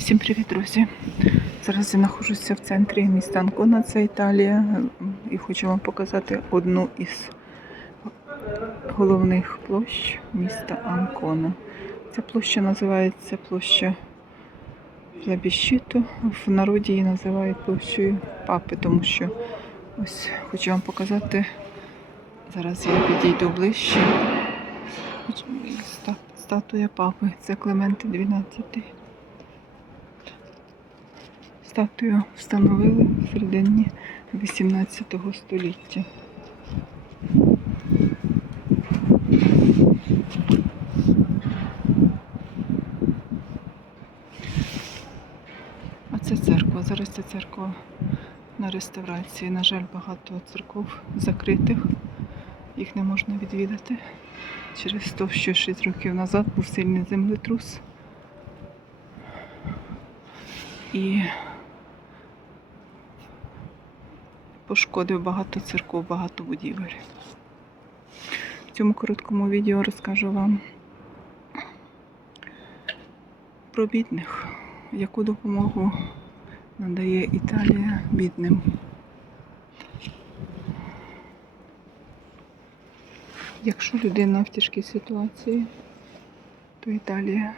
Всім привіт, друзі! Зараз я знаходжуся в центрі міста Анкона, це Італія, і хочу вам показати одну із головних площ міста Анкона. Ця площа називається площа Плебіщиту. В народі її називають площею папи, тому що ось хочу вам показати. Зараз я підійду ближче. Статуя папи. Це Клементи 12. Статую встановили в середині 18 століття. А це церква. Зараз ця церква на реставрації. На жаль, багато церков закритих. Їх не можна відвідати через те, що 6 років назад був сильний землетрус. І пошкодив багато церков, багато будівель. В цьому короткому відео розкажу вам про бідних, яку допомогу надає Італія бідним. Якщо людина в тяжкій ситуації, то Італія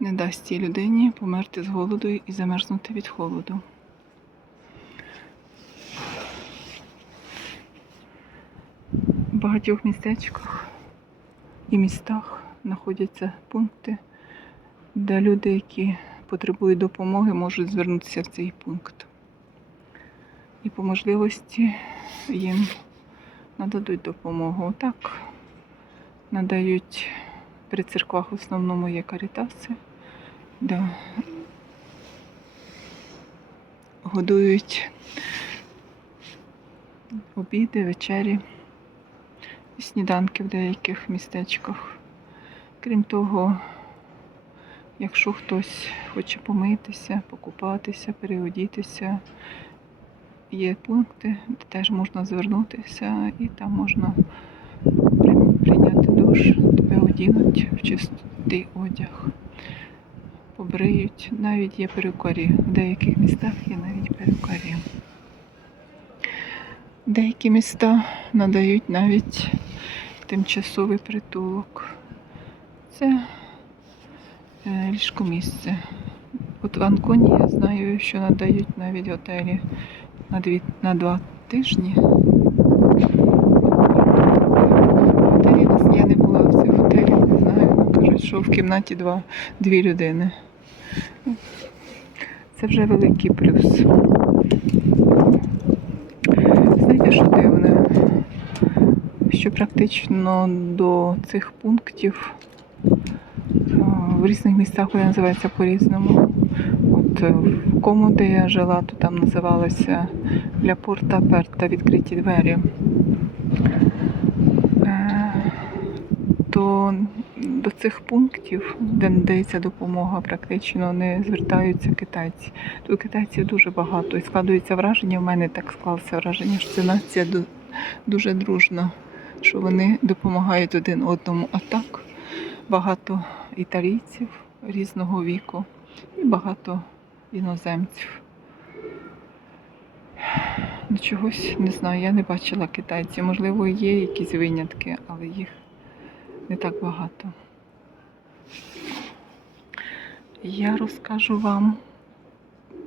не дасть цій людині померти з голоду і замерзнути від холоду. В багатьох містечках і містах знаходяться пункти, де люди, які потребують допомоги, можуть звернутися в цей пункт. І по можливості їм нададуть допомогу. Так, надають при церквах в основному є карітаси, де годують обіди, вечері, сніданки в деяких містечках. Крім того, якщо хтось хоче помитися, покупатися, переодітися, є пункти, де теж можна звернутися і там можна прийняти душ, тебе одінуть в чистий одяг, побриють. Навіть є перукарі. В деяких містах є навіть перукарі. Деякі міста надають навіть тимчасовий притулок. Це е, ліжкомісце. От в Анконі я знаю, що надають навіть готелі на, дві, на два тижні. Готелі я не була в цих готелях, не знаю. Ну, кажуть, що в кімнаті два, дві людини. Це вже великий плюс. Що практично до цих пунктів в різних містах вони називаються по-різному. От е, в кому, де я жила, то там називалося для порта перта відкриті двері. Е, То до цих пунктів, де надається допомога, практично не звертаються китайці. Тут китайців дуже багато. І складується враження, в мене так склалося враження, що це нація дуже дружна, що вони допомагають один одному. А так багато італійців різного віку і багато іноземців. Ну, чогось не знаю, я не бачила китайців. Можливо, є якісь винятки, але їх не так багато. Я розкажу вам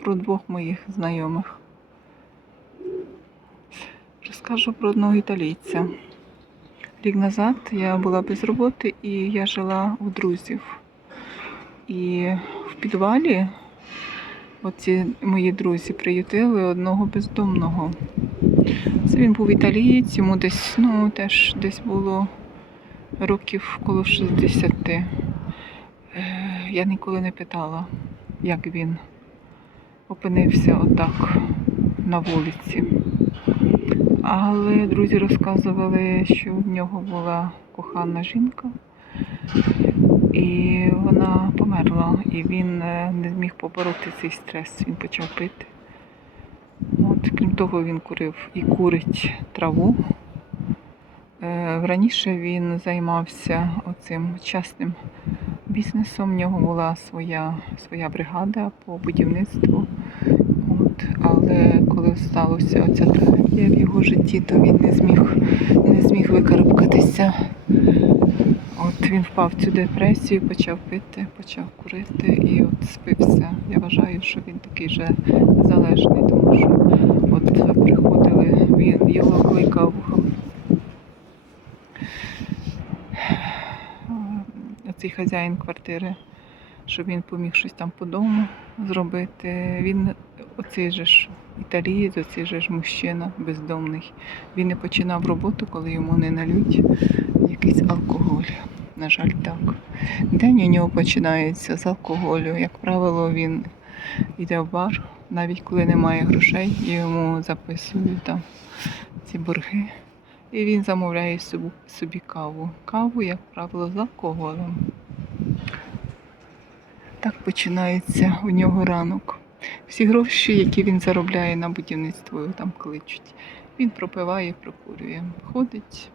про двох моїх знайомих. Розкажу про одного італійця. Рік назад я була без роботи і я жила у друзів. І в підвалі оці мої друзі приютили одного бездомного. Це він був італієць, йому десь, ну, теж десь було років коло 60. Е, Я ніколи не питала, як він опинився отак на вулиці. Але друзі розказували, що в нього була кохана жінка, і вона померла, і він е, не зміг побороти цей стрес, він почав пити. От, крім того, він курив і курить траву. Е, Раніше він займався оцим частним бізнесом. В нього була своя, своя бригада по будівництву. От, але коли оця трагедія в його житті, то він не зміг, не зміг викарабкатися. От він впав в цю депресію, почав пити, почав курити і от спився. Я вважаю, що він такий же залежний, тому що от приходили, він його кликав цей хазяїн квартири, щоб він поміг щось там по дому зробити. Він оцей же ж італієць, оцей же ж мужчина бездомний. Він не починав роботу, коли йому не налють якийсь алкоголь. На жаль, так. День у нього починається з алкоголю. Як правило, він йде в бар, навіть коли немає грошей, йому записують там ці борги. І він замовляє собі, каву. Каву, як правило, з алкоголем. Так починається у нього ранок. Всі гроші, які він заробляє на будівництво, його там кличуть. Він пропиває, прокурює. Ходить,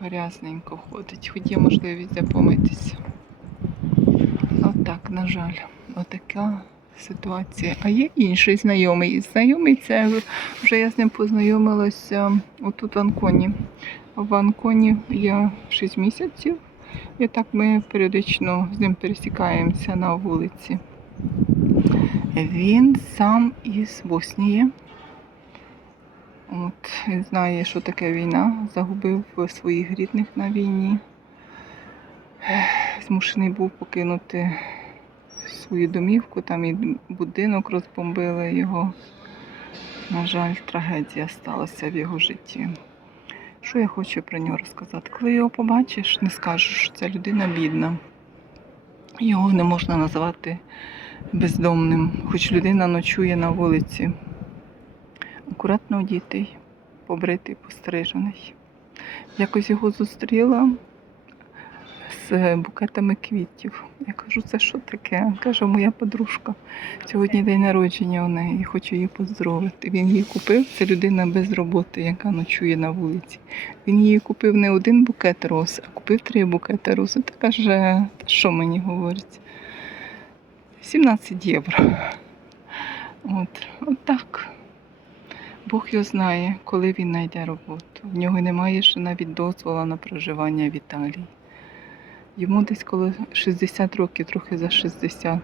грязненько ходить, хоч є можливість де помитися. Отак, на жаль, отака ситуація. А є інший знайомий. Знайомий це вже я з ним познайомилася отут в Анконі. В Анконі я 6 місяців. І так ми періодично з ним пересікаємося на вулиці. Він сам із Боснії. От, він знає, що таке війна, загубив своїх рідних на війні. Змушений був покинути свою домівку, там і будинок розбомбили його. На жаль, трагедія сталася в його житті. Що я хочу про нього розказати? Коли його побачиш, не скажеш, що ця людина бідна. Його не можна назвати бездомним, хоч людина ночує на вулиці. Акуратно одітий, побритий, пострижений. Якось його зустріла з букетами квітів. Я кажу, це що таке? Каже, моя подружка. Сьогодні день народження у неї, хочу її поздоровити. Він її купив, це людина без роботи, яка ночує на вулиці. Він її купив не один букет роз, а купив три букети роз. Та каже, що мені говорить? 17 євро. От, от так. Бог його знає, коли він знайде роботу. В нього немає ще навіть дозволу на проживання в Італії. Йому десь коли 60 років, трохи за 60.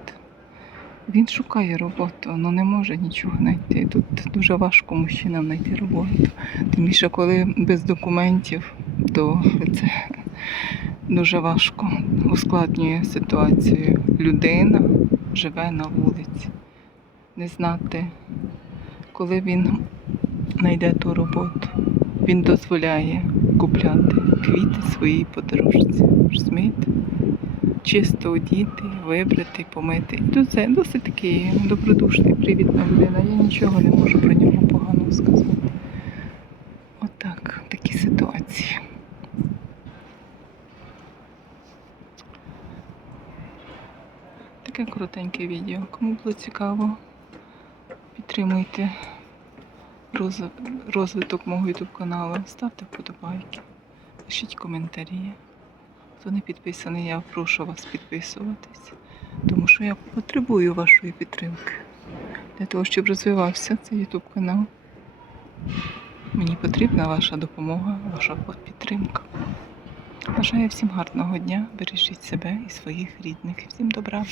Він шукає роботу, але не може нічого знайти. Тут дуже важко мужчинам знайти роботу. Тим більше, коли без документів, то це дуже важко ускладнює ситуацію. Людина живе на вулиці. Не знати, коли він знайде ту роботу, він дозволяє купляти квіти своїй подружці. Розумієте? Чисто одіти, вибрати, помити. Тут це досить такий добродушний, привітна людина. Я нічого не можу про нього поганого сказати. Отак, такі ситуації. Таке коротеньке відео. Кому було цікаво, підтримуйте розвиток мого YouTube каналу, ставте вподобайки, пишіть коментарі. Хто не підписаний, я прошу вас підписуватись, тому що я потребую вашої підтримки для того, щоб розвивався цей YouTube канал. Мені потрібна ваша допомога, ваша підтримка. Бажаю всім гарного дня, бережіть себе і своїх рідних. Всім добра.